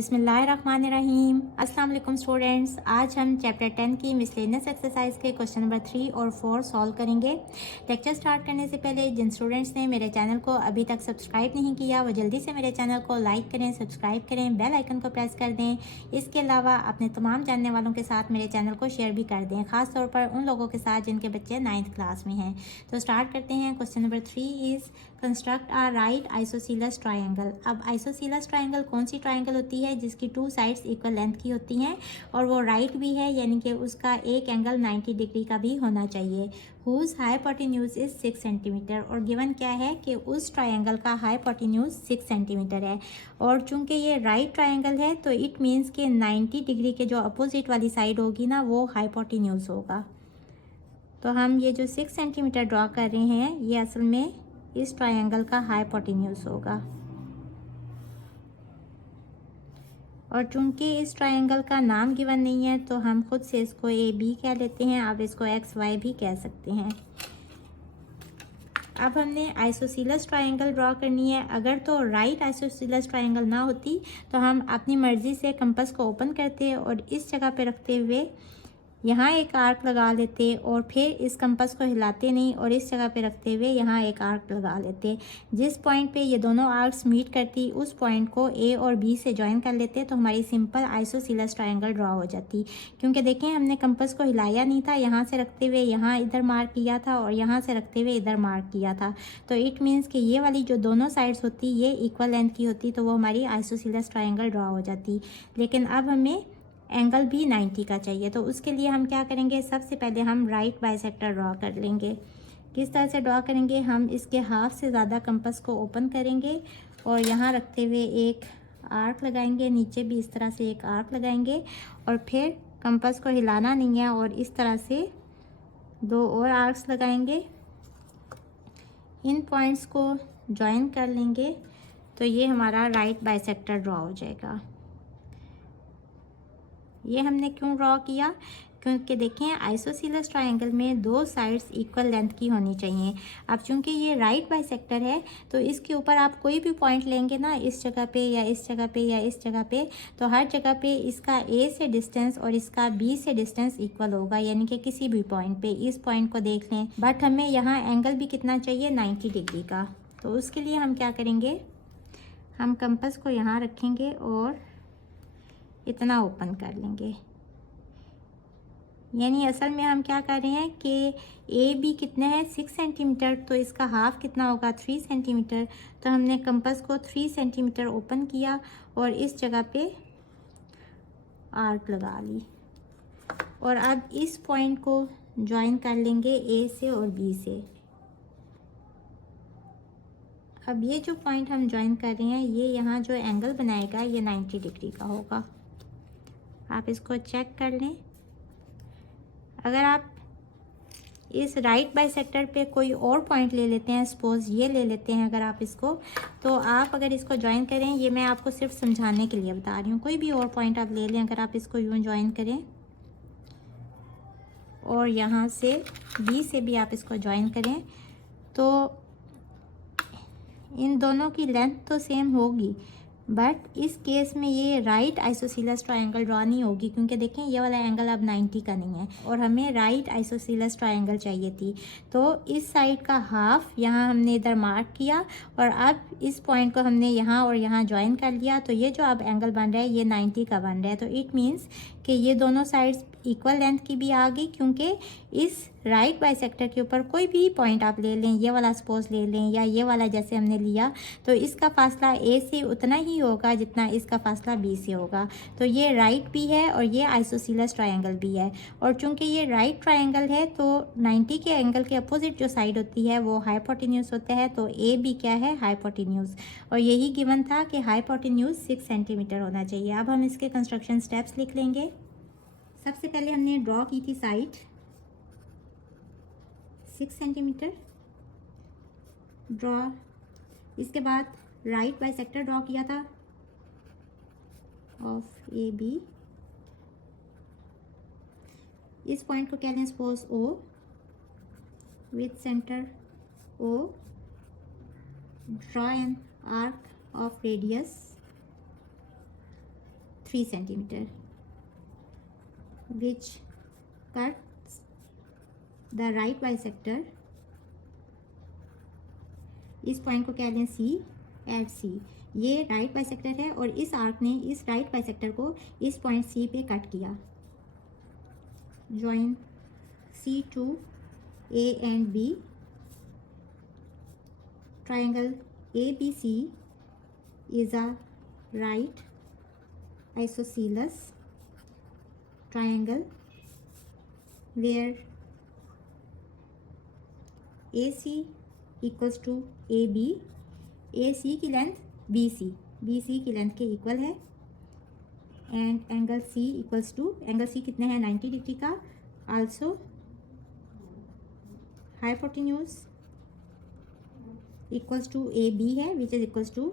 बिस्मिल्लाहिर्रहमानिर्रहीम। अस्सलाम वालेकुम स्टूडेंट्स, आज हम चैप्टर 10 की मिसलेनियस एक्सरसाइज के क्वेश्चन नंबर 3 और 4 सॉल्व करेंगे। लेक्चर स्टार्ट करने से पहले जिन स्टूडेंट्स ने मेरे चैनल को अभी तक सब्सक्राइब नहीं किया वो जल्दी से मेरे चैनल को लाइक करें, सब्सक्राइब करें, बेल आइकन को प्रेस कर दें। इसके अलावा अपने तमाम जानने वालों के साथ मेरे चैनल को शेयर भी कर दें, ख़ास तौर पर उन लोगों के साथ जिनके बच्चे 9th क्लास में हैं। तो स्टार्ट करते हैं। Question number 3 is construct a right isosceles triangle. अब आइसोसीलस ट्रायंगल कौन सी ट्रायंगल होती है जिसकी 2 साइड्स इक्वल लेंथ की होती हैं और वो राइट भी है, यानी कि उसका एक एंगल 90 डिग्री का भी होना चाहिए। Whose hypotenuse is 6 centimetre. और गिवन क्या है कि उस ट्रायंगल का हाइपोटेन्यूज 6 सेंटीमीटर है। और चूंकि ये राइट ट्रायंगल है तो इट मीन्स कि 90 डिग्री के जो अपोजिट वाली साइड होगी ना वो हाइपोटेन्यूज होगा। तो हम ये जो 6 सेंटीमीटर ड्रॉ कर रहे हैं ये असल में इस ट्रायंगल का हाइपोटेन्यूज होगा। और चूंकि इस ट्रायंगल का नाम गिवन नहीं है तो हम खुद से इसको ए बी कह लेते हैं। आप इसको एक्स वाई भी कह सकते हैं। अब हमने आइसोसीलस ट्रायंगल ड्रॉ करनी है। अगर तो राइट आइसोसीलस ट्रायंगल ना होती तो हम अपनी मर्ज़ी से कंपास को ओपन करते और इस जगह पे रखते हुए यहाँ एक आर्क लगा लेते और फिर इस कंपास को हिलाते नहीं और इस जगह पे रखते हुए यहाँ एक आर्क लगा लेते। जिस पॉइंट पे ये दोनों आर्क्स मीट करती उस पॉइंट को ए और बी से ज्वाइन कर लेते तो हमारी सिंपल आइसोसीलस ट्रायंगल ड्रॉ हो जाती। क्योंकि देखें हमने कंपास को हिलाया नहीं था, यहाँ से रखते हुए यहाँ इधर मार्क किया था और यहाँ से रखते हुए इधर मार्क किया था। तो इट मीन्स कि ये वाली जो दोनों साइड्स होती ये इक्वल लेंथ की होती तो वो हमारी आइसोसीलस ट्रायंगल ड्रॉ हो जाती। लेकिन अब हमें एंगल भी 90 का चाहिए। तो उसके लिए हम क्या करेंगे, सबसे पहले हम राइट बाइसेक्टर ड्रॉ कर लेंगे। किस तरह से ड्रॉ करेंगे, हम इसके हाफ से ज़्यादा कंपास को ओपन करेंगे और यहाँ रखते हुए एक आर्क लगाएंगे, नीचे भी इस तरह से एक आर्क लगाएंगे और फिर कंपास को हिलाना नहीं है और इस तरह से 2 और आर्क्स लगाएंगे। इन पॉइंट्स को ज्वाइन कर लेंगे तो ये हमारा राइट बाइसेक्टर ड्रॉ हो जाएगा। ये हमने क्यों ड्रॉ किया, क्योंकि देखें आइसोसीलस ट्रायंगल में 2 साइड्स इक्वल लेंथ की होनी चाहिए। अब चूंकि ये राइट बाइसेक्टर है तो इसके ऊपर आप कोई भी पॉइंट लेंगे ना, इस जगह पे या इस जगह पे या इस जगह पे, तो हर जगह पे इसका ए से डिस्टेंस और इसका बी से डिस्टेंस इक्वल होगा, यानी कि किसी भी पॉइंट पे। इस पॉइंट को देख लें, बट हमें यहाँ एंगल भी कितना चाहिए, 90 डिग्री का। तो उसके लिए हम क्या करेंगे, हम कंपास को यहाँ रखेंगे और इतना ओपन कर लेंगे। यानी असल में हम क्या कर रहे हैं कि ए बी कितने हैं, 6 सेंटीमीटर, तो इसका हाफ कितना होगा, 3 सेंटीमीटर। तो हमने कंपास को 3 सेंटीमीटर ओपन किया और इस जगह पे आर्क लगा ली और अब इस पॉइंट को ज्वाइन कर लेंगे ए से और बी से। अब ये जो पॉइंट हम ज्वाइन कर रहे हैं ये यहाँ जो एंगल बनाएगा ये 90 डिग्री का होगा। आप इसको चेक कर लें। अगर आप इस राइट बाइसेक्टर पे कोई और पॉइंट ले लेते हैं, सपोज ये ले लेते हैं अगर आप इसको, तो आप अगर इसको ज्वाइन करें, ये मैं आपको सिर्फ समझाने के लिए बता रही हूँ, कोई भी और पॉइंट आप ले लें, अगर आप इसको यूँ ज्वाइन करें और यहाँ से बी से भी आप इसको ज्वाइन करें तो इन दोनों की लेंथ तो सेम होगी, बट इस केस में ये राइट आइसोसीलस ट्रायंगल ड्रॉ नहीं होगी, क्योंकि देखें ये वाला एंगल अब 90 का नहीं है और हमें राइट आइसोसीलस ट्रायंगल चाहिए थी। तो इस साइड का हाफ यहाँ हमने इधर मार्क किया और अब इस पॉइंट को हमने यहाँ और यहाँ ज्वाइन कर लिया, तो ये जो अब एंगल बन रहा है ये 90 का बन रहा है। तो इट मीन्स कि ये दोनों साइड्स इक्वल लेंथ की भी आ गई, क्योंकि इस राइट बाइसेक्टर के ऊपर कोई भी पॉइंट आप ले लें, ये वाला सपोज ले लें या ये वाला जैसे हमने लिया, तो इसका फासला ए से उतना ही होगा जितना इसका फासला बी से होगा। तो ये राइट भी है और ये आइसोसीलस ट्रायंगल भी है। और चूंकि ये राइट ट्रायंगल है तो 90 के एंगल के अपोजिट जो साइड होती है वो हाइपोटेन्यूज होता है। तो ए बी क्या है, हाइपोटेन्यूज। और यही गिवन था कि हाइपोटेन्यूज 6 सेंटीमीटर होना चाहिए। अब हम इसके कंस्ट्रक्शन स्टेप्स लिख लेंगे। सबसे पहले हमने ड्रॉ की थी साइड 6 सेंटीमीटर ड्रॉ, इसके बाद राइट बाइसेक्टर ड्रॉ किया था ऑफ ए बी। इस पॉइंट को कह लें suppose O, with centre O, draw an arc of radius 3 centimetre which cuts the right bisector, इस पॉइंट को कह लें सी एट सी। ये राइट बाइसेक्टर है और इस आर्क ने इस राइट बाइसेक्टर को इस पॉइंट सी पे कट किया। Join C to A and B. Triangle A B C is a right isosceles triangle where AC equals to AB, AC की लेंथ BC की लेंथ के इक्वल है, and angle C equals to, angle C कितने हैं 90 degree का। Also hypotenuse equals to AB है which is equals to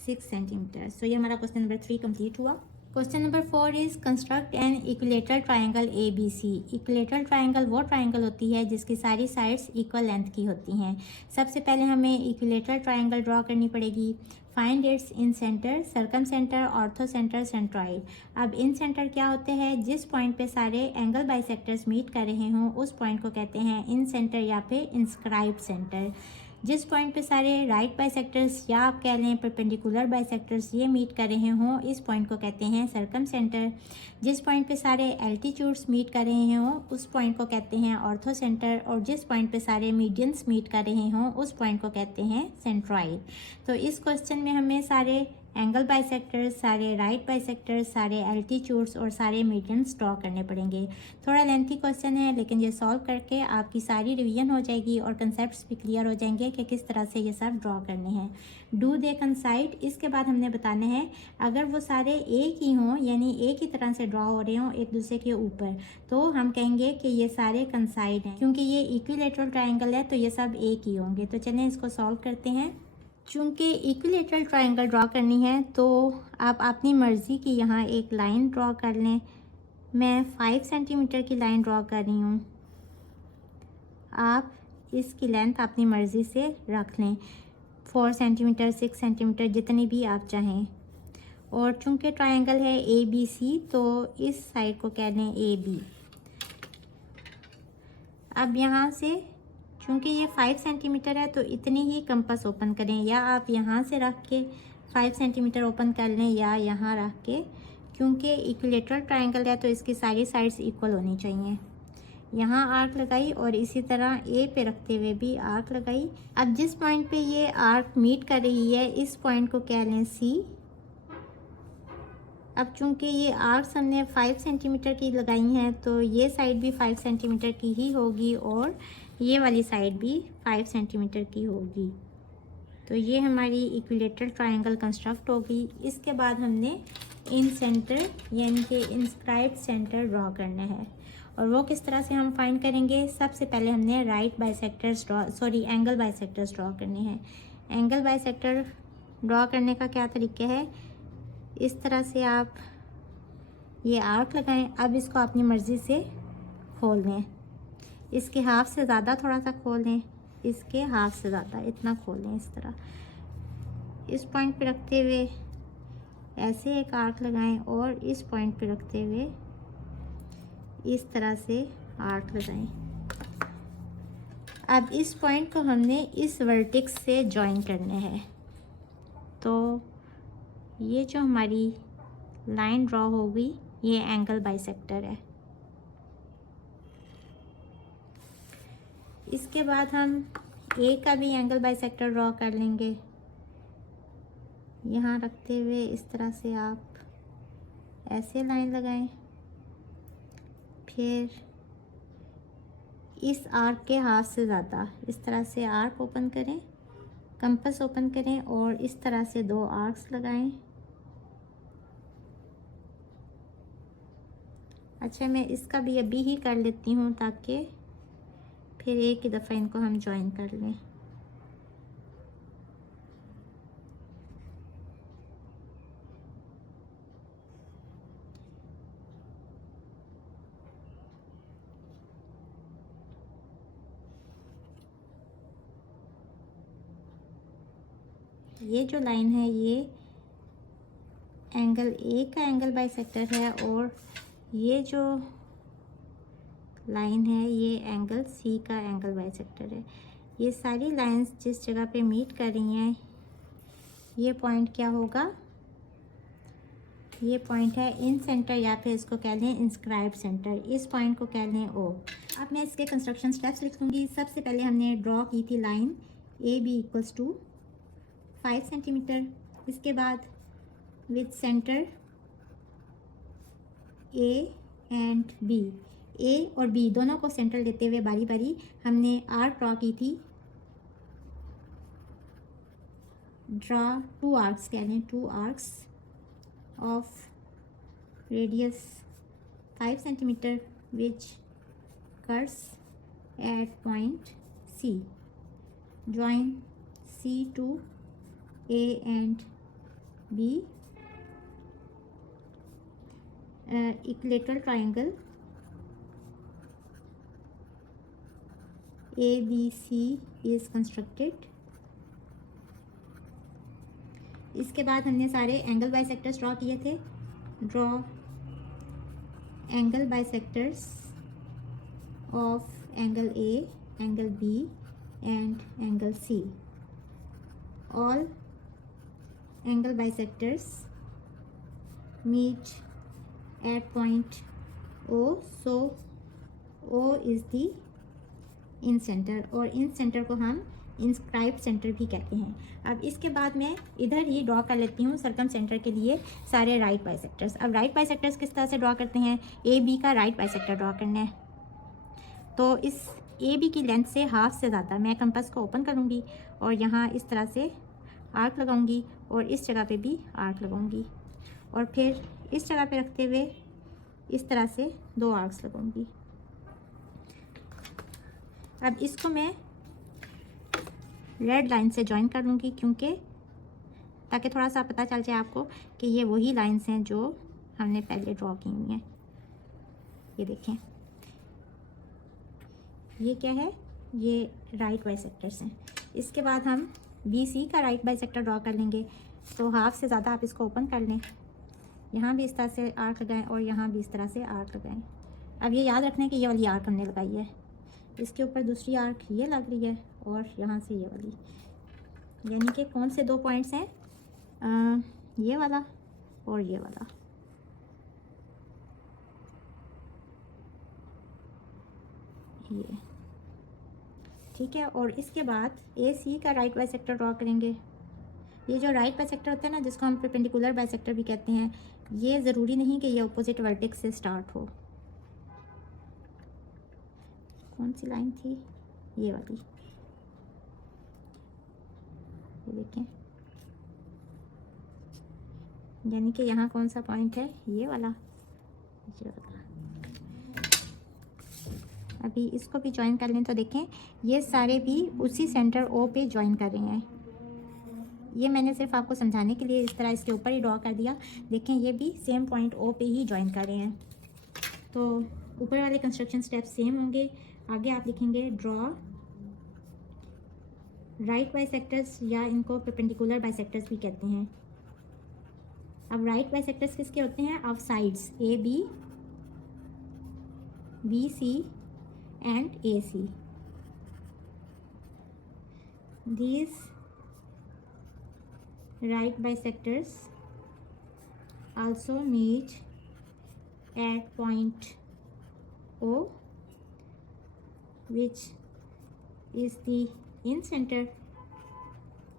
6 centimetre. So ये हमारा क्वेश्चन नंबर 3 कंप्लीट हुआ। Question number 4 is construct an equilateral triangle A B C. Equilateral triangle वो triangle होती है जिसकी सारी साइड्स इक्वल लेंथ की होती हैं। सबसे पहले हमें इक्विलेटरल ट्राइंगल ड्रॉ करनी पड़ेगी। Find it's in centre, circumcentre, ortho centre, centroid. अब इन सेंटर क्या होते हैं, जिस पॉइंट पे सारे एंगल बाइसेक्टर्स मीट कर रहे हों उस पॉइंट को कहते हैं इन सेंटर या फिर इंस्क्राइब्ड सेंटर। जिस पॉइंट पे सारे राइट बाइसेक्टर्स या आप कह लें परपेंडिकुलर बाइसेक्टर्स ये मीट कर रहे हों इस पॉइंट को कहते हैं सर्कम सेंटर। जिस पॉइंट पे सारे एल्टीट्यूड्स मीट कर रहे हों उस पॉइंट को कहते हैं ऑर्थो सेंटर, और जिस पॉइंट पे सारे मीडियंस मीट कर रहे हों उस पॉइंट को कहते हैं सेंट्रॉइड। तो इस क्वेश्चन में हमें सारे एंगल बाइसेक्टर्स, सारे राइट बाइसेक्टर्स, सारे एल्टीट्यूड्स और सारे मीडियंस ड्रॉ करने पड़ेंगे। थोड़ा लेंथी क्वेश्चन है लेकिन ये सॉल्व करके आपकी सारी रिवीजन हो जाएगी और कंसेप्ट्स भी क्लियर हो जाएंगे कि किस तरह से ये सब ड्रॉ करने हैं। डू दे कंसाइड, इसके बाद हमने बताना है अगर वो सारे एक ही हों यानी एक ही तरह से ड्रॉ हो रहे हों एक दूसरे के ऊपर तो हम कहेंगे कि ये सारे कंसाइड हैं। क्योंकि ये इक्विलेटरल ट्राइंगल है तो ये सब एक ही होंगे। तो चलें इसको सॉल्व करते हैं। चूँकि इक्विलेटरल ट्राइंगल ड्रॉ करनी है तो आप अपनी मर्ज़ी की यहाँ एक लाइन ड्रॉ कर लें। मैं 5 सेंटीमीटर की लाइन ड्रॉ कर रही हूँ। आप इसकी लेंथ अपनी मर्ज़ी से रख लें, 4 सेंटीमीटर, 6 सेंटीमीटर, जितनी भी आप चाहें। और चूँकि ट्राइंगल है ए बी सी तो इस साइड को कह लें ए बी। अब यहाँ से क्योंकि ये 5 सेंटीमीटर है तो इतनी ही कंपास ओपन करें, या आप यहाँ से रख के 5 सेंटीमीटर ओपन कर लें या यहाँ रख के, क्योंकि इक्विलेटरल ट्राइंगल है तो इसकी सारी साइड्स इक्वल होनी चाहिए। यहाँ आर्क लगाई और इसी तरह ए पे रखते हुए भी आर्क लगाई। अब जिस पॉइंट पे ये आर्क मीट कर रही है इस पॉइंट को कह लें सी। अब चूँकि ये आर्क्स हमने 5 सेंटीमीटर की लगाई हैं तो ये साइड भी 5 सेंटीमीटर की ही होगी और ये वाली साइड भी 5 सेंटीमीटर की होगी। तो ये हमारी इक्विलेटरल ट्राइंगल कंस्ट्रक्ट होगी। इसके बाद हमने इन सेंटर यानी कि इंस्क्राइब्ड सेंटर ड्रॉ करना है। और वो किस तरह से हम फाइंड करेंगे, सबसे पहले हमने एंगल बाइसेक्टर्स ड्रॉ करने हैं। एंगल बाइसेक्टर ड्रॉ करने का क्या तरीका है, इस तरह से आप ये आर्क लगाएं। अब इसको अपनी मर्ज़ी से खोल दें, इसके हाफ से ज़्यादा थोड़ा सा खोल दें, इसके हाफ से ज़्यादा इतना खोल दें। इस तरह इस पॉइंट पे रखते हुए ऐसे एक आर्क लगाएं और इस पॉइंट पे रखते हुए इस तरह से आर्क लगाएं। अब इस पॉइंट को हमने इस वर्टेक्स से जॉइन करना है। तो ये जो हमारी लाइन ड्रॉ होगी ये एंगल बाइसेक्टर है। इसके बाद हम ए का भी एंगल बाइसेक्टर ड्रॉ कर लेंगे। यहाँ रखते हुए इस तरह से आप ऐसे लाइन लगाएं, फिर इस आर्क के हाथ से ज़्यादा इस तरह से आर्क ओपन करें, कंपास ओपन करें और इस तरह से 2 आर्क्स लगाएं। अच्छा, मैं इसका भी अभी ही कर लेती हूँ ताकि फिर एक ही दफ़ा इनको हम ज्वाइन कर लें। ये जो लाइन है ये एंगल ए का एंगल बाइसेक्टर है और ये जो लाइन है ये एंगल सी का एंगल बाइसेक्टर है। ये सारी लाइंस जिस जगह पे मीट कर रही हैं ये पॉइंट क्या होगा? ये पॉइंट है इन सेंटर या फिर इसको कह लें इंस्क्राइब्ड सेंटर। इस पॉइंट को कह लें ओ। अब मैं इसके कंस्ट्रक्शन स्टेप्स लिख लूँगी। सबसे पहले हमने ड्रॉ की थी line A B equals to 5 centimetre. इसके बाद with centre A and B, A और बी दोनों को सेंटर लेते हुए बारी बारी हमने आर्क ड्रॉ की थी। ड्रॉ 2 आर्क्स कह लें, 2 arcs of radius 5 centimeter which cuts at point C. Join C to A and B. Equilateral triangle ABC is constructed. इसके बाद हमने सारे एंगल बाइसेक्टर्स ड्रॉ किए थे। Draw angle bisectors of angle A, angle B and angle C. All angle bisectors meet at point O, so O is the incentre और इन centre को हम inscribed centre भी कहते हैं। अब इसके बाद मैं इधर ही ड्रॉ कर लेती हूँ सर्कम सेंटर के लिए सारे राइट बाइसेक्टर्स। अब राइट बाइसेक्टर्स किस तरह से ड्रॉ करते हैं? ए बी का राइट बाइसेक्टर ड्रॉ करना है तो इस ए बी की लेंथ से हाफ से ज़्यादा मैं कंपास को ओपन करूँगी और यहाँ इस तरह से आर्क लगाऊंगी और इस जगह पे भी आर्क लगाऊंगी और फिर इस जगह पे रखते हुए इस तरह से 2 आर्क्स लगाऊंगी। अब इसको मैं रेड लाइन से ज्वाइन कर लूँगी क्योंकि ताकि थोड़ा सा पता चल जाए आपको कि ये वही लाइंस हैं जो हमने पहले ड्रॉ की हुई हैं। ये देखें, ये क्या है? ये राइट बाइसेक्टर्स हैं। इसके बाद हम बी सी का राइट बाइसेक्टर ड्रॉ कर लेंगे तो हाफ से ज़्यादा आप इसको ओपन कर लें। यहाँ भी इस तरह से आर्क लगाएं और यहाँ भी इस तरह से आर्क लगाएं। अब ये याद रखना है कि ये वाली आर्क हमने लगाई है, इसके ऊपर दूसरी आर्क ये लग रही है और यहाँ से ये वाली, यानी कि कौन से 2 पॉइंट्स हैं? ये वाला और ये वाला। ये ठीक है। और इसके बाद ए सी का राइट बाइसेक्टर ड्रॉ करेंगे। ये जो राइट बाइसेक्टर होता है ना, जिसको हम परपेंडिकुलर बाइसेक्टर भी कहते हैं, ये ज़रूरी नहीं कि ये अपोजिट वर्टेक्स से स्टार्ट हो। कौन सी लाइन थी? ये वाली, ये देखें, यानी कि यहाँ कौन सा पॉइंट है? ये वाला। अभी इसको भी ज्वाइन कर लें तो देखें ये सारे भी उसी सेंटर ओ पे ज्वाइन कर रहे हैं। ये मैंने सिर्फ आपको समझाने के लिए इस तरह इसके ऊपर ही ड्रॉ कर दिया। देखें ये भी सेम पॉइंट ओ पे ही ज्वाइन कर रहे हैं। तो ऊपर वाले कंस्ट्रक्शन स्टेप सेम होंगे। आगे आप लिखेंगे ड्रॉ राइट बाइसेक्टर्स, या इनको परपेंडिकुलर बाइसेक्टर्स भी कहते हैं। अब राइट बाइसेक्टर्स किसके होते हैं? Of sides A B, B C and A C. These right bisectors also meet at point O, which is the in center.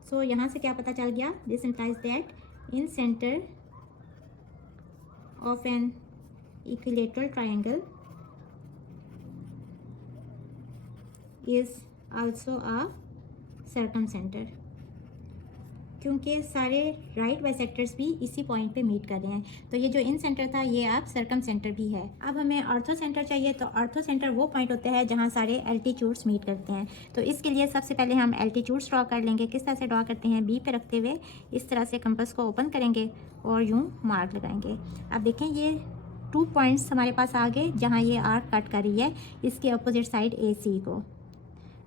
So यहाँ से क्या पता चल गया? This implies that in center of an equilateral triangle is also a circumcenter, क्योंकि सारे right bisectors भी इसी पॉइंट पे मीट कर रहे हैं। तो ये जो इन सेंटर था ये आप सर्कम सेंटर भी है। अब हमें ऑर्थो सेंटर चाहिए, तो ऑर्थो सेंटर वो पॉइंट होता है जहाँ सारे एल्टीट्यूड्स मीट करते हैं। तो इसके लिए सबसे पहले हम एल्टीट्यूड्स ड्रॉ कर लेंगे। किस तरह से ड्रॉ करते हैं? बी पे रखते हुए इस तरह से कंपास को ओपन करेंगे और यूँ मार्क लगाएंगे। अब देखें ये 2 पॉइंट्स हमारे पास आ गए जहाँ ये आर्क कट कर रही है इसके अपोजिट साइड ए सी को।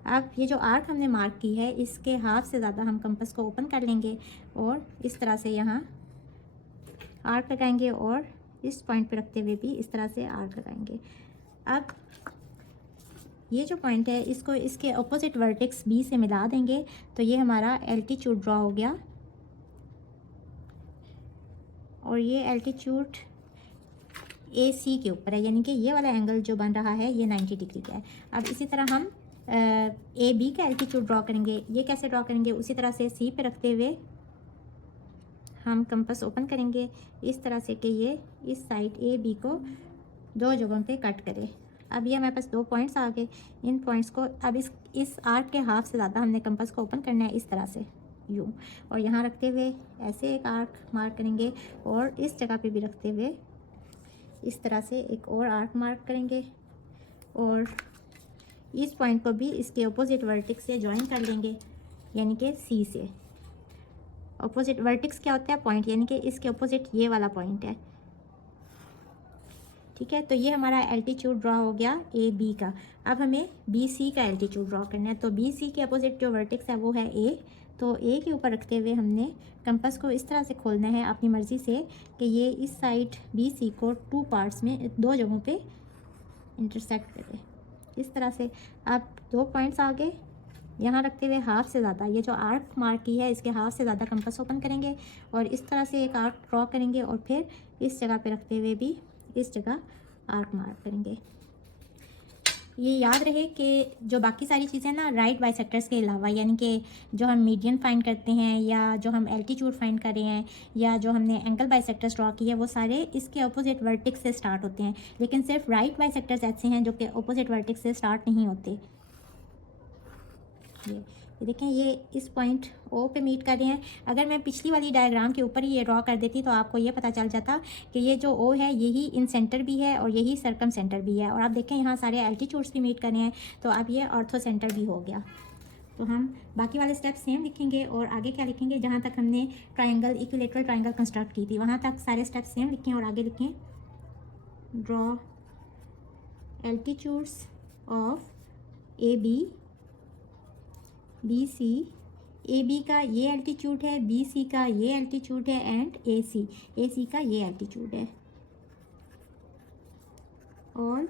अब ये जो आर्क हमने मार्क की है इसके हाफ से ज़्यादा हम कंपास को ओपन कर लेंगे और इस तरह से यहाँ आर्क लगाएंगे और इस पॉइंट पे रखते हुए भी इस तरह से आर्क लगाएंगे। अब ये जो पॉइंट है इसको इसके अपोजिट वर्टेक्स बी से मिला देंगे, तो ये हमारा एल्टीट्यूड ड्रॉ हो गया और ये एल्टीट्यूड ए सी के ऊपर है, यानी कि ये वाला एंगल जो बन रहा है ये 90 डिग्री का है। अब इसी तरह हम ए बी का एल्टीट्यूड ड्रॉ करेंगे। ये कैसे ड्रॉ करेंगे, उसी तरह से सी पे रखते हुए हम कंपास ओपन करेंगे इस तरह से कि ये इस साइड ए बी को दो जगहों पे कट करे। अब ये हमारे पास 2 पॉइंट्स आ गए। इन पॉइंट्स को अब इस आर्क के हाफ से ज़्यादा हमने कंपास को ओपन करना है इस तरह से यूँ, और यहाँ रखते हुए ऐसे एक आर्क मार्क करेंगे और इस जगह पे भी रखते हुए इस तरह से एक और आर्क मार्क करेंगे और इस पॉइंट को भी इसके अपोजिट वर्टेक्स से ज्वाइन कर लेंगे, यानी कि सी से। अपोजिट वर्टेक्स क्या होता है, पॉइंट, यानी कि इसके अपोजिट ये वाला पॉइंट है। ठीक है, तो ये हमारा एल्टीट्यूड ड्रॉ हो गया ए बी का। अब हमें बी सी का एल्टीट्यूड ड्रॉ करना है। तो बी सी के अपोजिट जो वर्टेक्स है वो है ए, तो ए के ऊपर रखते हुए हमने कंपास को इस तरह से खोलना है अपनी मर्ज़ी से कि ये इस साइड बी सी को 2 पार्ट्स में 2 जगहों पे इंटरसेक्ट करे इस तरह से। अब 2 पॉइंट्स आ गए, यहाँ रखते हुए हाफ से ज़्यादा ये जो आर्क मार्क की है इसके हाफ से ज़्यादा कंपास ओपन करेंगे और इस तरह से एक आर्क ड्रॉ करेंगे और फिर इस जगह पे रखते हुए भी इस जगह आर्क मार्क करेंगे। ये याद रहे कि जो बाकी सारी चीज़ें ना राइट बाइसेक्टर्स के अलावा, यानी कि जो हम मीडियन फाइंड करते हैं या जो हम एल्टीट्यूड फाइंड कर रहे हैं या जो हमने एंगल बाइसेक्टर्स ड्रॉ की है, वो सारे इसके अपोजिट वर्टेक्स से स्टार्ट होते हैं। लेकिन सिर्फ राइट बाइसेक्टर्स ऐसे हैं जो कि अपोजिट वर्टेक्स से स्टार्ट नहीं होते। ये देखें, ये इस पॉइंट ओ पे मीट कर रहे हैं। अगर मैं पिछली वाली डायग्राम के ऊपर ही ये ड्रॉ कर देती तो आपको ये पता चल जाता कि ये जो ओ है यही इन सेंटर भी है और यही सर्कम सेंटर भी है। और आप देखें यहाँ सारे एल्टीट्यूड्स भी मीट कर रहे हैं, तो अब ये ऑर्थो सेंटर भी हो गया। तो हम बाकी वाले स्टेप सेम लिखेंगे और आगे क्या लिखेंगे, जहाँ तक हमने ट्राइंगल इक्विलेटरल ट्राइंगल कंस्ट्रक्ट की थी वहाँ तक सारे स्टेप सेम लिखें और आगे लिखें draw altitudes of A B, B C, A B का ये एल्टीट्यूड है, बी सी का ये एल्टीट्यूड है एंड ए सी का ये एल्टीट्यूड है। All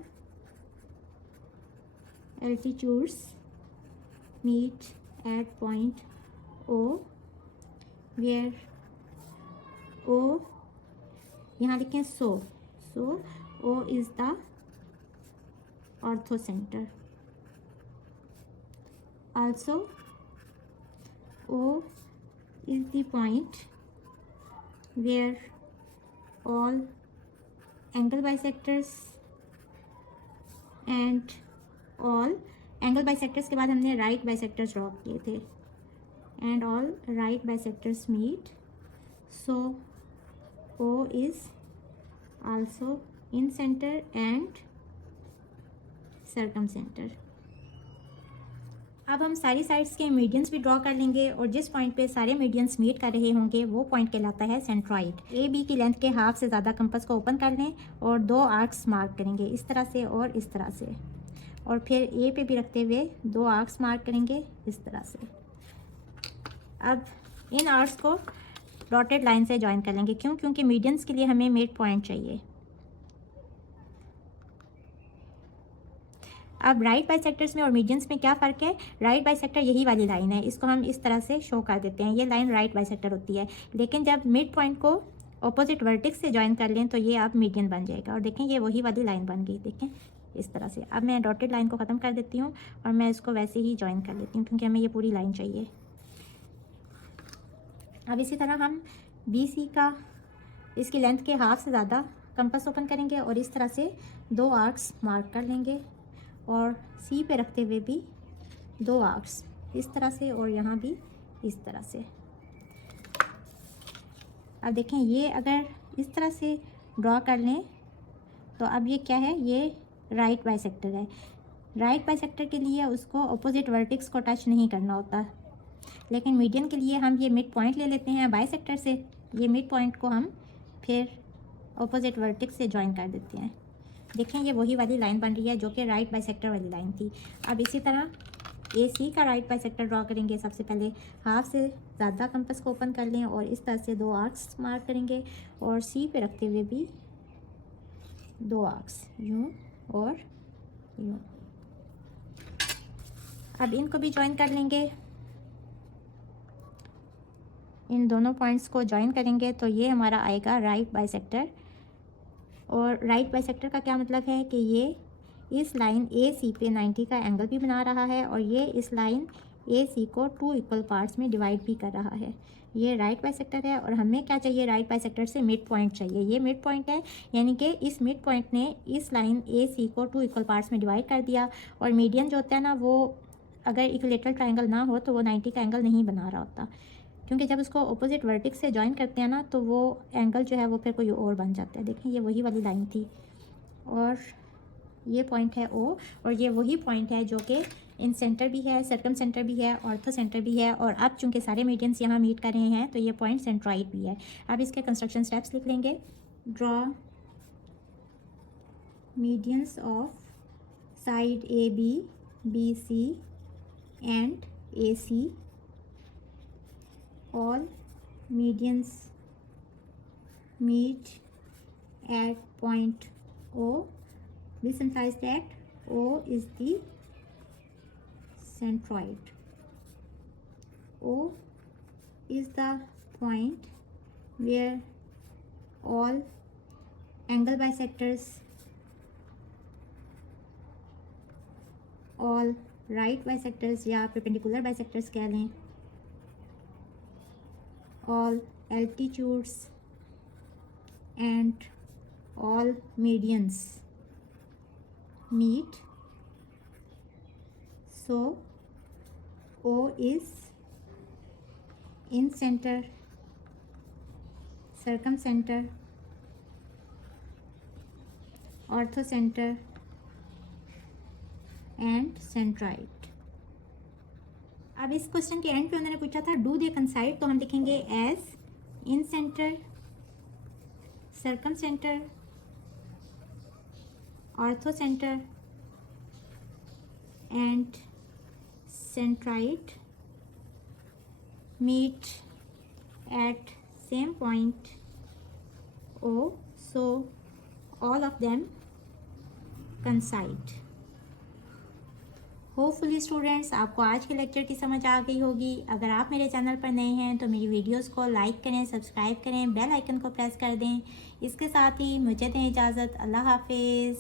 altitudes meet at point O where O, यहाँ लिखें so O is the orthocentre. Also O is the point where all angle bisectors and all angle bisectors के बाद हमने right bisectors draw किए थे and all right bisectors meet, so O is also in center and circumcenter। अब हम सारी sides के medians भी ड्रॉ कर लेंगे और जिस पॉइंट पे सारे मीडियंस मीट कर रहे होंगे वो पॉइंट कहलाता है सेंट्रॉइड। ए बी की लेंथ के हाफ से ज़्यादा कंपास को ओपन कर लें और 2 आर्क्स मार्क करेंगे इस तरह से और इस तरह से, और फिर ए पे भी रखते हुए 2 आर्क्स मार्क करेंगे इस तरह से। अब इन आर्क्स को डॉटेड लाइन से ज्वाइन कर लेंगे, क्यों, क्योंकि मीडियंस के लिए हमें मिड पॉइंट चाहिए। अब राइट बाइसेक्टर्स में और मीडियंस में क्या फ़र्क है, राइट बाइसेक्टर यही वाली लाइन है, इसको हम इस तरह से शो कर देते हैं, ये लाइन राइट बाइसेक्टर होती है। लेकिन जब मिड पॉइंट को ऑपोजिट वर्टेक्स से ज्वाइन कर लें तो ये अब मीडियन बन जाएगा। और देखें ये वही वाली लाइन बन गई, देखें इस तरह से। अब मैं डॉटेड लाइन को ख़त्म कर देती हूँ और मैं इसको वैसे ही ज्वाइन कर लेती हूँ क्योंकि हमें ये पूरी लाइन चाहिए। अब इसी तरह हम बी सी का इसकी लेंथ के हाफ से ज़्यादा कंपास ओपन करेंगे और इस तरह से 2 आर्क्स मार्क कर लेंगे और सी पे रखते हुए भी 2 आर्क्स इस तरह से और यहाँ भी इस तरह से। अब देखें ये अगर इस तरह से ड्रॉ कर लें तो अब ये क्या है, ये राइट बाइसेक्टर है। राइट बाइसेक्टर के लिए उसको अपोजिट वर्टेक्स को टच नहीं करना होता, लेकिन मीडियन के लिए हम ये मिड पॉइंट ले लेते हैं बाइसेक्टर से। ये मिड पॉइंट को हम फिर अपोजिट वर्टेक्स से ज्वाइन कर देते हैं। देखें ये वही वाली लाइन बन रही है जो कि राइट बाइसेक्टर वाली लाइन थी। अब इसी तरह ए सी का राइट बाइसेक्टर ड्रॉ करेंगे, सबसे पहले हाफ से ज़्यादा कंपास को ओपन कर लें और इस तरह से 2 आर्क्स मार्क करेंगे और सी पे रखते हुए भी 2 आर्क्स यूँ और यूँ। अब इनको भी ज्वाइन कर लेंगे, इन दोनों पॉइंट्स को ज्वाइन करेंगे तो ये हमारा आएगा राइट बाइसेक्टर। और राइट बाइसेक्टर का क्या मतलब है कि ये इस लाइन ए सी पे 90 का एंगल भी बना रहा है और ये इस लाइन ए सी को 2 इक्वल पार्ट्स में डिवाइड भी कर रहा है। ये राइट बाइसेक्टर है और हमें क्या चाहिए, राइट बाइसेक्टर से मिड पॉइंट चाहिए। ये मिड पॉइंट है, यानी कि इस मिड पॉइंट ने इस लाइन ए सी को 2 इक्वल पार्ट्स में डिवाइड कर दिया। और मीडियन जो होता है ना, वो अगर इक्विलेटरल ट्रायंगल ना हो तो वो 90 का एंगल नहीं बना रहा होता, क्योंकि जब उसको अपोजिट वर्टेक्स से ज्वाइन करते हैं ना तो वो एंगल जो है वो फिर कोई और बन जाता है। देखें ये वही वाली लाइन थी और ये पॉइंट है ओ, और ये वही पॉइंट है जो कि इन सेंटर भी है, सर्कम सेंटर भी है, ऑर्थो सेंटर भी है। और अब चूंकि सारे मीडियंस यहाँ मीट कर रहे हैं तो ये पॉइंट सेंट्रॉइड भी है। अब इसके कंस्ट्रक्शन स्टेप्स लिख लेंगे। Draw medians of side A B, B C and A C. All medians meet at point O. This implies that O is the centroid. O is the point where all angle bisectors, all right bisectors या perpendicular bisectors कह लें, all altitudes and all medians meet. So O is in center, circumcenter, orthocenter and centroid. अब इस question के and पे उन्होंने पूछा था डू दे कंसाइड, तो हम लिखेंगे as incentre, circumcentre, orthocentre and centroid meet at same point O, so all of them coincide. Hopefully students आपको आज के लेक्चर की समझ आ गई होगी। अगर आप मेरे चैनल पर नए हैं तो मेरी वीडियोस को लाइक करें, सब्सक्राइब करें, बेल आइकन को प्रेस कर दें। इसके साथ ही मुझे दें इजाज़त। अल्लाह हाफिज़।